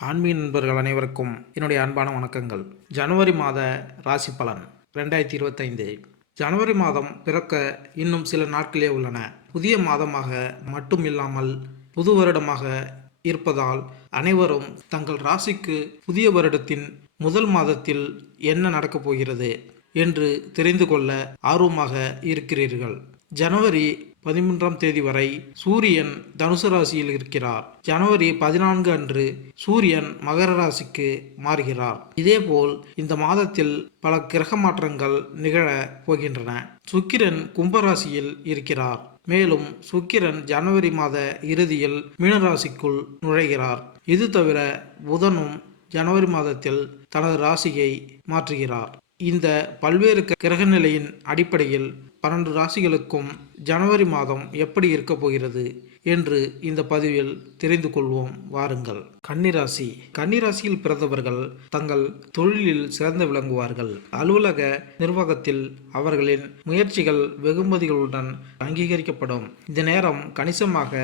ஆன்மீக நண்பர்கள் அனைவருக்கும் என்னுடைய அன்பான வணக்கங்கள். ஜனவரி மாத ராசி பலன் 2025. ஜனவரி மாதம் பிறக்க இன்னும் சில நாட்களே உள்ளன. புதிய மாதமாக மட்டும் இல்லாமல் புது வருடமாக இருப்பதால் அனைவரும் தங்கள் ராசிக்கு புதிய வருடத்தின் முதல் மாதத்தில் என்ன நடக்கப் போகிறது என்று தெரிந்து கொள்ள ஆர்வமாக இருக்கிறீர்கள். ஜனவரி 13ஆம் தேதி வரை சூரியன் தனுசு ராசியில் இருக்கிறார். ஜனவரி 14 அன்று சூரியன் மகர ராசிக்கு மாறுகிறார். இதேபோல் இந்த மாதத்தில் பல கிரக மாற்றங்கள் நிகழ போகின்றன. சுக்கிரன் கும்பராசியில் இருக்கிறார். மேலும் சுக்கிரன் ஜனவரி மாத இறுதியில் மீனராசிக்குள் நுழைகிறார். இது தவிர புதனும் ஜனவரி மாதத்தில் தனது ராசியை மாற்றுகிறார். இந்த பல்வேறு கிரக நிலையின் அடிப்படையில் 12 ராசிகளுக்கும் ஜனவரி மாதம் எப்படி இருக்கப் போகிறது என்று இந்த பதிவில் தெரிந்து கொள்வோம். வாருங்கள். கன்னிராசி. கன்னிராசியில் பிறந்தவர்கள் தங்கள் தொழிலில் சிறந்து விளங்குவார்கள். அலுவலக நிர்வாகத்தில் அவர்களின் முயற்சிகள் வெகுமதிகளுடன் அங்கீகரிக்கப்படும். இந்த நேரம் கணிசமாக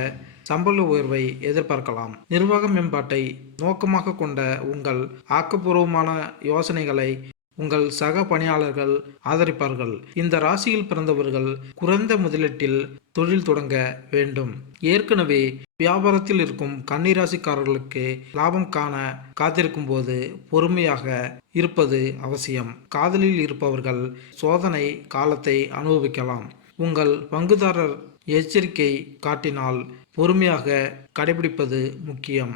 சம்பள உயர்வை எதிர்பார்க்கலாம். நிர்வாக மேம்பாட்டை நோக்கமாக கொண்ட உங்கள் ஆக்கப்பூர்வமான யோசனைகளை உங்கள் சக பணியாளர்கள் ஆதரிப்பார்கள். இந்த ராசியில் பிறந்தவர்கள் குறைந்த முதலீட்டில் தொழில் தொடங்க வேண்டும். ஏற்கனவே வியாபாரத்தில் இருக்கும் கன்னிராசிக்காரர்களுக்கு லாபம் காண காத்திருக்கும் போது பொறுமையாக இருப்பது அவசியம். காதலில் இருப்பவர்கள் சோதனை காலத்தை அனுபவிக்கலாம். உங்கள் பங்குதாரர் எச்சரிக்கை காட்டினால் பொறுமையாக கடைபிடிப்பது முக்கியம்.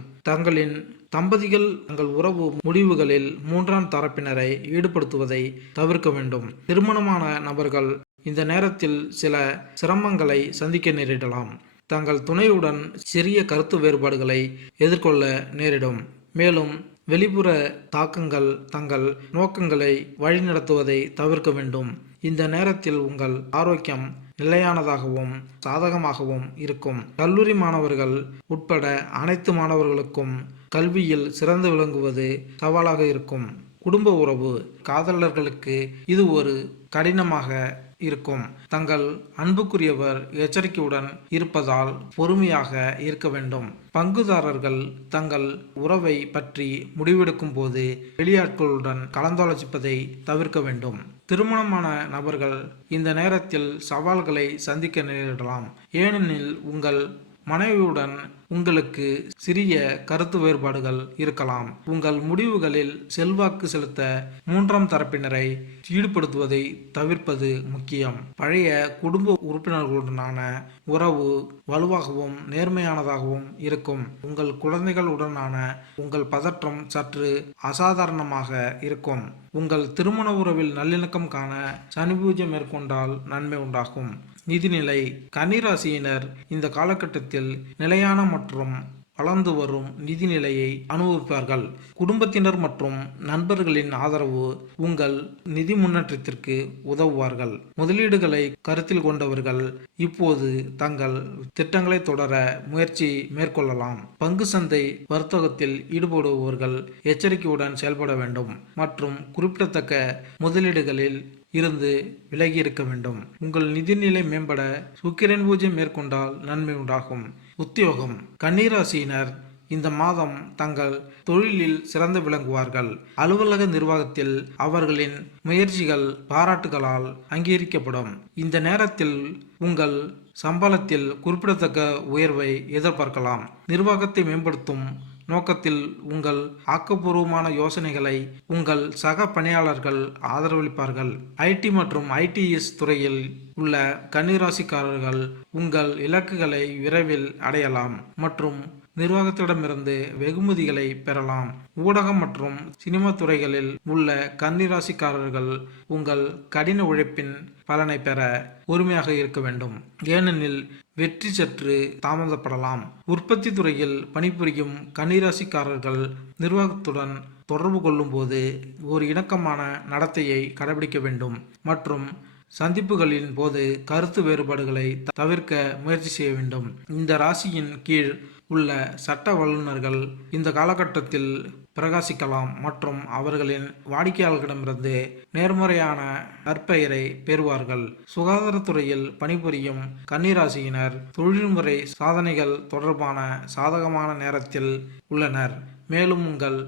தம்பதிகள் தங்கள் உறவு முடிவுகளில் 3ஆம் தரப்பினரை ஈடுபடுத்துவதை தவிர்க்க வேண்டும். திருமணமான நபர்கள் இந்த நேரத்தில் சில சிரமங்களை சந்திக்க நேரிடலாம். தங்கள் துணையுடன் சிறிய கருத்து வேறுபாடுகளை எதிர்கொள்ள நேரிடும். மேலும் வெளிப்புற தாக்கங்கள் தங்கள் நோக்கங்களை வழிநடத்துவதை தவிர்க்க வேண்டும். இந்த நேரத்தில் உங்கள் ஆரோக்கியம் நிலையானதாகவும் சாதகமாகவும் இருக்கும். கல்லூரி மாணவர்கள் உட்பட அனைத்து மாணவர்களுக்கும் கல்வியில் சிறந்து விளங்குவது சவாலாக இருக்கும். குடும்ப உறவு. காதலர்களுக்கு இது ஒரு கடினமாக இருக்கும். தங்கள் அன்புக்குரியவர் எச்சரிக்கையுடன் இருப்பதால் பொறுமையாக இருக்க வேண்டும். பங்குதாரர்கள் தங்கள் உறவை பற்றி முடிவெடுக்கும் போது வெளியாட்களுடன் கலந்தாலோசிப்பதை தவிர்க்க வேண்டும். திருமணமான நபர்கள் இந்த நேரத்தில் சவால்களை சந்திக்க நேரிடலாம். ஏனெனில் உங்கள் மனைவியுடன் உங்களுக்கு சிறிய கருத்து வேறுபாடுகள் இருக்கலாம். உங்கள் முடிவுகளில் செல்வாக்கு செலுத்த 3ஆம் தரப்பினரை ஈடுபடுத்துவதை தவிர்ப்பது முக்கியம். பழைய குடும்ப உறுப்பினர்களுடனான உறவு வலுவாகவும் நேர்மையானதாகவும் இருக்கும். உங்கள் குழந்தைகளுடனான உங்கள் பதற்றம் சற்று அசாதாரணமாக இருக்கும். உங்கள் திருமண உறவில் நல்லிணக்கம் காண சனி பூஜை மேற்கொண்டால் நன்மை உண்டாகும். நிதிநிலை. கன்னிராசியினர் இந்த காலகட்டத்தில் நிலையான மற்றும் வளர்ந்து வரும் நிதிநிலையை அனுபவிப்பார்கள். குடும்பத்தினர் மற்றும் நண்பர்களின் ஆதரவு உங்கள் நிதி முன்னேற்றத்திற்கு உதவுவார்கள். முதலீடுகளை கருத்தில் கொண்டவர்கள் இப்போது தங்கள் திட்டங்களை தொடர முயற்சி மேற்கொள்ளலாம். பங்கு சந்தை வர்த்தகத்தில் ஈடுபடுபவர்கள் எச்சரிக்கையுடன் செயல்பட வேண்டும் மற்றும் குறிப்பிடத்தக்க முதலீடுகளில் இருந்து விலகி இருக்க வேண்டும். உங்கள் நிதிநிலை மேம்பட சுக்கிரன் பூஜை மேற்கொண்டால் நன்மை உண்டாகும். உத்தியோகம். கன்னிராசியினர் இந்த மாதம் தங்கள் தொழிலில் சிறந்து விளங்குவார்கள். அலுவலக நிர்வாகத்தில் அவர்களின் முயற்சிகள் பாராட்டுகளால் அங்கீகரிக்கப்படும். இந்த நேரத்தில் உங்கள் சம்பளத்தில் குறிப்பிடத்தக்க உயர்வை எதிர்பார்க்கலாம். நிர்வாகத்தை மேம்படுத்தும் நோக்கத்தில் உங்கள் ஆக்கப்பூர்வமான யோசனைகளை உங்கள் சக பணியாளர்கள் ஆதரவளிப்பார்கள். ஐடி மற்றும் ஐடிஎஸ் துறையில் உள்ள கன்னிராசிக்காரர்கள் உங்கள் இலக்குகளை விரைவில் அடையலாம் மற்றும் நிர்வாகத்திடமிருந்து வெகுமதிகளை பெறலாம். ஊடகம் மற்றும் சினிமா துறைகளில் உள்ள கன்னிராசிக்காரர்கள் உங்கள் கடின உழைப்பின் பலனை பெற உரிமையாக இருக்க வேண்டும். ஏனெனில் வெற்றி சற்று தாமதப்படலாம். உற்பத்தி துறையில் பணிபுரியும் கன்னிராசிக்காரர்கள் நிர்வாகத்துடன் தொடர்பு கொள்ளும் போது ஒரு இணக்கமான நடத்தையை கடைபிடிக்க வேண்டும் மற்றும் சந்திப்புகளின் போது கருத்து வேறுபாடுகளை தவிர்க்க முயற்சி செய்ய வேண்டும். இந்த ராசியின் கீழ் உள்ள சட்ட வல்லுநர்கள் இந்த காலகட்டத்தில் பிரகாசிக்கலாம் மற்றும் அவர்களின் வாடிக்கையாளர்களிடமிருந்து நேர்மறையான நற்பெயரை பெறுவார்கள். சுகாதாரத்துறையில் பணிபுரியும் கன்னிராசியினர் தொழில்முறை சாதனைகள் தொடர்பான சாதகமான நேரத்தில் உள்ளனர். மேலும் உங்கள்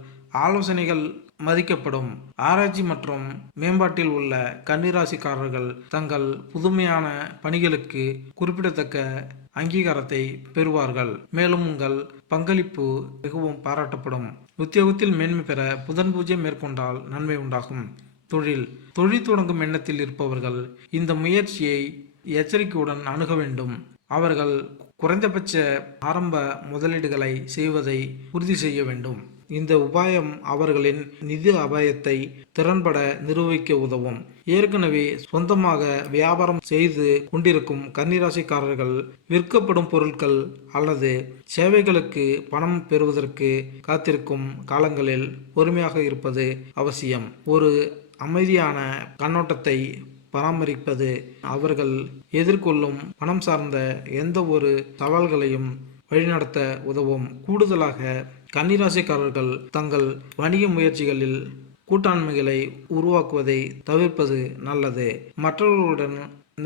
ஆலோசனைகள் மதிக்கப்படும். ஆராய்ச்சி மற்றும் மேம்பாட்டில் உள்ள கன்னிராசிக்காரர்கள் தங்கள் புதுமையான பணிகளுக்கு குறிப்பிடத்தக்க அங்கீகாரத்தை பெறுவார்கள். மேலும் உங்கள் பங்களிப்பு மிகவும் பாராட்டப்படும். உத்தியோகத்தில் மேன்மை பெற புதன் பூஜை மேற்கொண்டால் நன்மை உண்டாகும். தொழில் தொடங்கும் எண்ணத்தில் இருப்பவர்கள் இந்த முயற்சியை எச்சரிக்கையுடன் அணுக வேண்டும். அவர்கள் குறைந்தபட்ச ஆரம்ப முதலீடுகளை செய்வதை உறுதி செய்ய வேண்டும். இந்த உபாயம் அவர்களின் நிதி அபாயத்தை திறன்பட நிர்வகிக்க உதவும். ஏற்கனவே சொந்தமாக வியாபாரம் செய்து கொண்டிருக்கும் கன்னிராசிக்காரர்கள் விற்கப்படும் பொருட்கள் அல்லது சேவைகளுக்கு பணம் பெறுவதற்கு காத்திருக்கும் காலங்களில் பொறுமையாக இருப்பது அவசியம். ஒரு அமைதியான கண்ணோட்டத்தை பராமரிப்பது அவர்கள் எதிர்கொள்ளும் பணம் சார்ந்த எந்த ஒரு சவால்களையும் வழிநடத்த உதவும். கூடுதலாக கன்னிராசிக்காரர்கள் தங்கள் வணிக முயற்சிகளில் கூட்டாண்மைகளை உருவாக்குவதை தவிர்ப்பது நல்லது. மற்றவர்களுடன்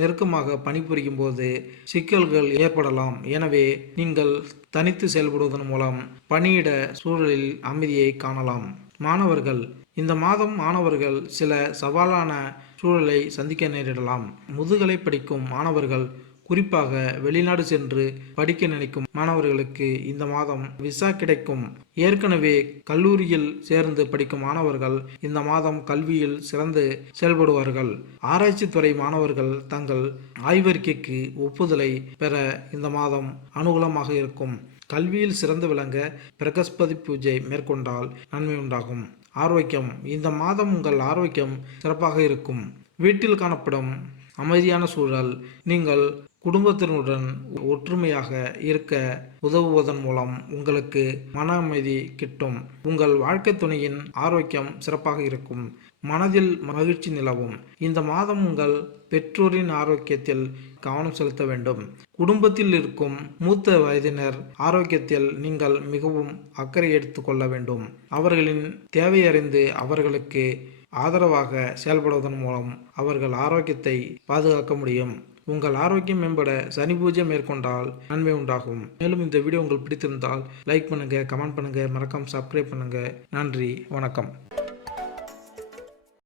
நெருக்கமாக பணிபுரியும் போது சிக்கல்கள் ஏற்படலாம். எனவே நீங்கள் தனித்து செயல்படுவதன் மூலம் பணியிட சூழலில் அமைதியை காணலாம். மாணவர்கள் இந்த மாதம் மாணவர்கள் சில சவாலான சூழலை சந்திக்க நேரிடலாம். முதுகலை படிக்கும் மாணவர்கள், குறிப்பாக வெளிநாடு சென்று படிக்க நினைக்கும் மாணவர்களுக்கு இந்த மாதம் விசா கிடைக்கும். ஏற்கனவே கல்லூரியில் சேர்ந்து படிக்கும் மாணவர்கள் இந்த மாதம் கல்வியில் சிறந்து செயல்படுவார்கள். ஆராய்ச்சி துறை மாணவர்கள் தங்கள் ஆய்வறிக்கைக்கு ஒப்புதலை பெற இந்த மாதம் அனுகூலமாக இருக்கும். கல்வியில் சிறந்து விளங்க பிரகஸ்பதி பூஜை மேற்கொண்டால் நன்மை உண்டாகும். ஆரோக்கியம் இந்த மாதம் உங்கள் ஆரோக்கியம் சிறப்பாக இருக்கும். வீட்டில் காணப்படும் அமைதியான சூழல் நீங்கள் குடும்பத்தினருடன் ஒற்றுமையாக இருக்க உதவுவதன் மூலம் உங்களுக்கு மன அமைதி கிட்டும். உங்கள் வாழ்க்கை துணையின் ஆரோக்கியம் சிறப்பாக இருக்கும். மனதில் மகிழ்ச்சி நிலவும். இந்த மாதம் உங்கள் பெற்றோரின் ஆரோக்கியத்தில் கவனம் செலுத்த வேண்டும். குடும்பத்தில் இருக்கும் மூத்த வயதினர் ஆரோக்கியத்தில் நீங்கள் மிகவும் அக்கறை எடுத்து கொள்ள வேண்டும். அவர்களின் தேவையறிந்து அவர்களுக்கு ஆதரவாக செயல்படுவதன் மூலம் அவர்கள் ஆரோக்கியத்தை பாதுகாக்க முடியும். உங்கள் ஆரோக்கியம் மேம்பட சனி பூஜை மேற்கொண்டால் நன்மை உண்டாகும். மேலும் இந்த வீடியோ உங்களுக்கு பிடித்திருந்தால் லைக் பண்ணுங்க, கமெண்ட் பண்ணுங்க, மறக்காம சப்ஸ்கிரைப் பண்ணுங்க. நன்றி, வணக்கம்.